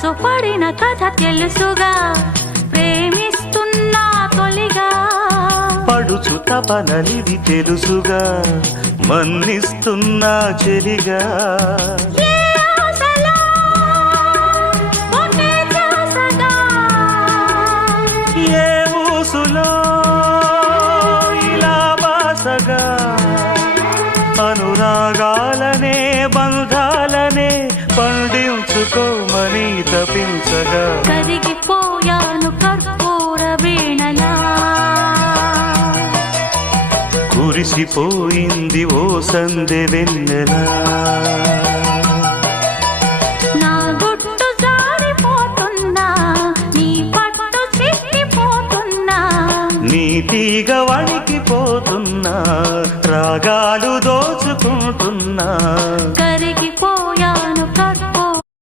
మనసు పడిన కథ తెలుసుగా, ప్రేమిస్తున్నా తొలిగా. పడుచు తపనలిది తెలుసుగా, మన్నిస్తున్నా చెలిగా. ఏ ఊసులో ఇలా బాసగా, అనురాగాలనే బంధాలనే పండించుకోమని తపించగా. కరిగిపోయాను కర్పూర వీణలా, కురిసిపోయింది ఓ సందె వెన్నెలా.